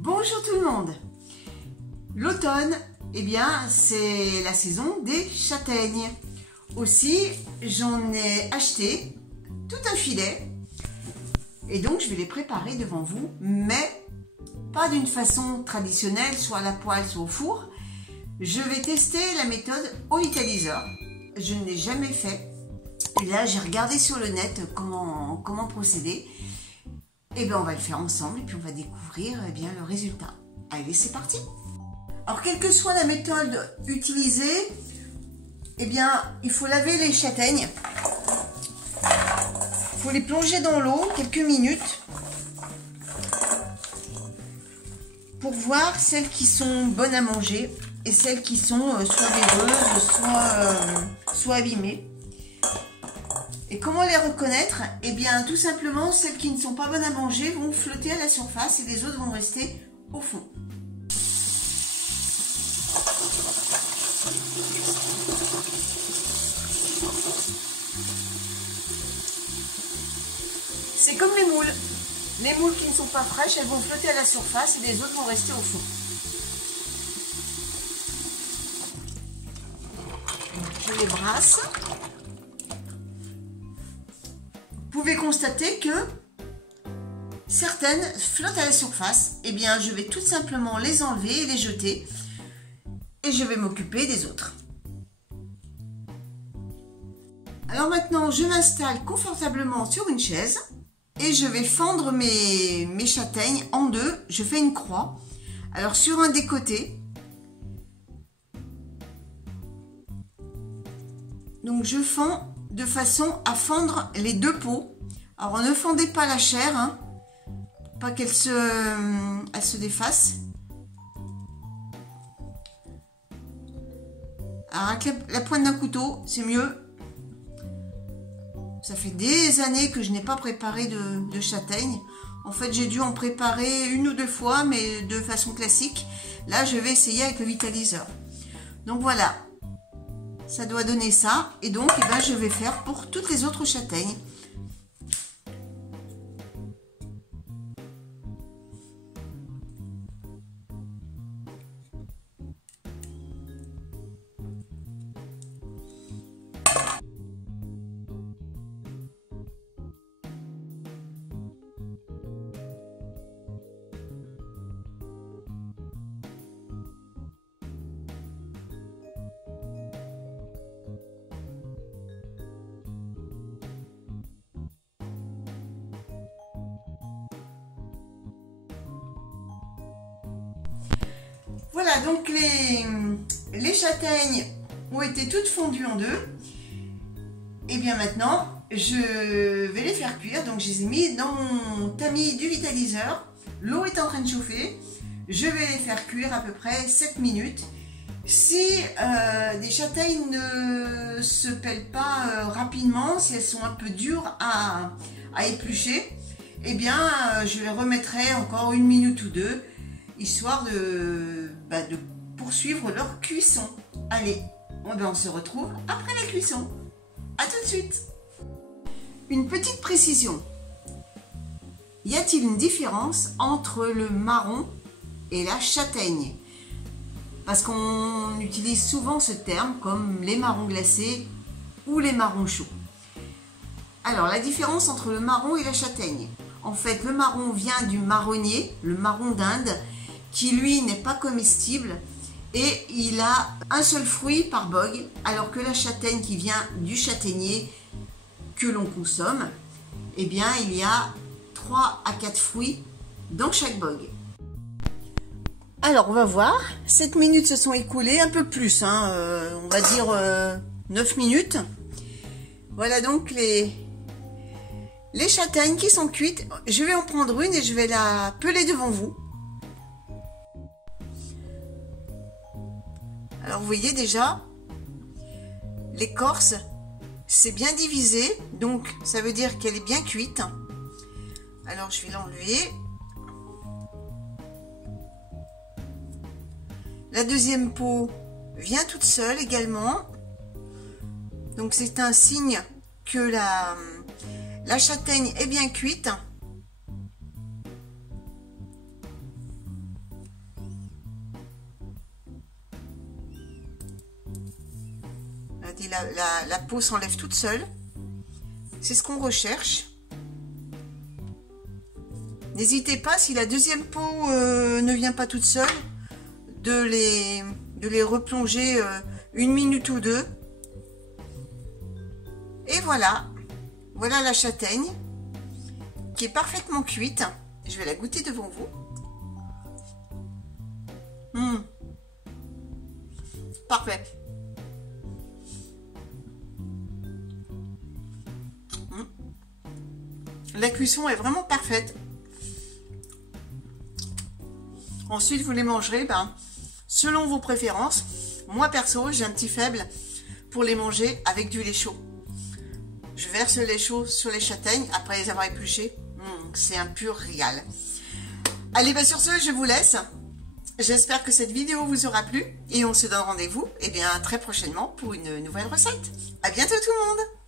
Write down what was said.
Bonjour tout le monde. L'automne, eh bien, c'est la saison des châtaignes. Aussi, j'en ai acheté tout un filet. Et donc, je vais les préparer devant vous, mais pas d'une façon traditionnelle, soit à la poêle, soit au four. Je vais tester la méthode au vitaliseur. Je ne l'ai jamais fait. Et là, j'ai regardé sur le net comment procéder. Et bien, on va le faire ensemble et puis on va découvrir bien le résultat. Allez, c'est parti! Alors, quelle que soit la méthode utilisée, eh bien, il faut laver les châtaignes. Il faut les plonger dans l'eau quelques minutes pour voir celles qui sont bonnes à manger et celles qui sont soit véreuses, soit abîmées. Et comment les reconnaître? Eh bien, tout simplement, celles qui ne sont pas bonnes à manger vont flotter à la surface et les autres vont rester au fond. C'est comme les moules. Les moules qui ne sont pas fraîches, elles vont flotter à la surface et les autres vont rester au fond. Je les brasse. Vous pouvez constater que certaines flottent à la surface. Eh bien, je vais tout simplement les enlever et les jeter. Et je vais m'occuper des autres. Alors maintenant, je m'installe confortablement sur une chaise. Et je vais fendre mes châtaignes en deux. Je fais une croix. Alors, sur un des côtés. Donc, je fends de façon à fendre les deux peaux. Alors, ne fendez pas la chair, hein, pas qu'elle se défasse. Alors, avec la pointe d'un couteau, c'est mieux. Ça fait des années que je n'ai pas préparé de châtaignes. En fait, j'ai dû en préparer une ou deux fois, mais de façon classique. Là, je vais essayer avec le vitaliseur. Donc, voilà. Ça doit donner ça. Et donc, eh ben, je vais faire pour toutes les autres châtaignes. Voilà, donc les châtaignes ont été toutes fondues en deux. Et bien maintenant, je vais les faire cuire. Donc, je les ai mis dans mon tamis du vitaliseur. L'eau est en train de chauffer. Je vais les faire cuire à peu près 7 minutes. Si des châtaignes ne se pèlent pas rapidement, si elles sont un peu dures à éplucher, eh bien, je les remettrai encore une minute ou deux, histoire de poursuivre leur cuisson. Allez, on se retrouve après la cuisson. A tout de suite. Une petite précision. Y a-t-il une différence entre le marron et la châtaigne? Parce qu'on utilise souvent ce terme comme les marrons glacés ou les marrons chauds. Alors, la différence entre le marron et la châtaigne. En fait, le marron vient du marronnier, le marron d'Inde, qui lui n'est pas comestible et il a un seul fruit par bogue, alors que la châtaigne qui vient du châtaignier que l'on consomme, eh bien il y a 3 à 4 fruits dans chaque bogue. Alors on va voir, 7 minutes se sont écoulées, un peu plus, hein, on va dire 9 minutes. Voilà donc les châtaignes qui sont cuites. Je vais en prendre une et je vais la peler devant vous. Alors, vous voyez déjà, l'écorce, c'est bien divisé. Donc, ça veut dire qu'elle est bien cuite. Alors, je vais l'enlever. La deuxième peau vient toute seule également. Donc, c'est un signe que la châtaigne est bien cuite. et la peau s'enlève toute seule. C'est ce qu'on recherche. N'hésitez pas, si la deuxième peau ne vient pas toute seule, de les replonger 1 minute ou 2. Et voilà. Voilà la châtaigne qui est parfaitement cuite. Je vais la goûter devant vous. Parfait. La cuisson est vraiment parfaite. Ensuite, vous les mangerez selon vos préférences. Moi, perso, j'ai un petit faible pour les manger avec du lait chaud. Je verse le lait chaud sur les châtaignes après les avoir épluchées. C'est un pur régal. Allez, sur ce, je vous laisse. J'espère que cette vidéo vous aura plu et on se donne rendez-vous très prochainement pour une nouvelle recette. À bientôt tout le monde!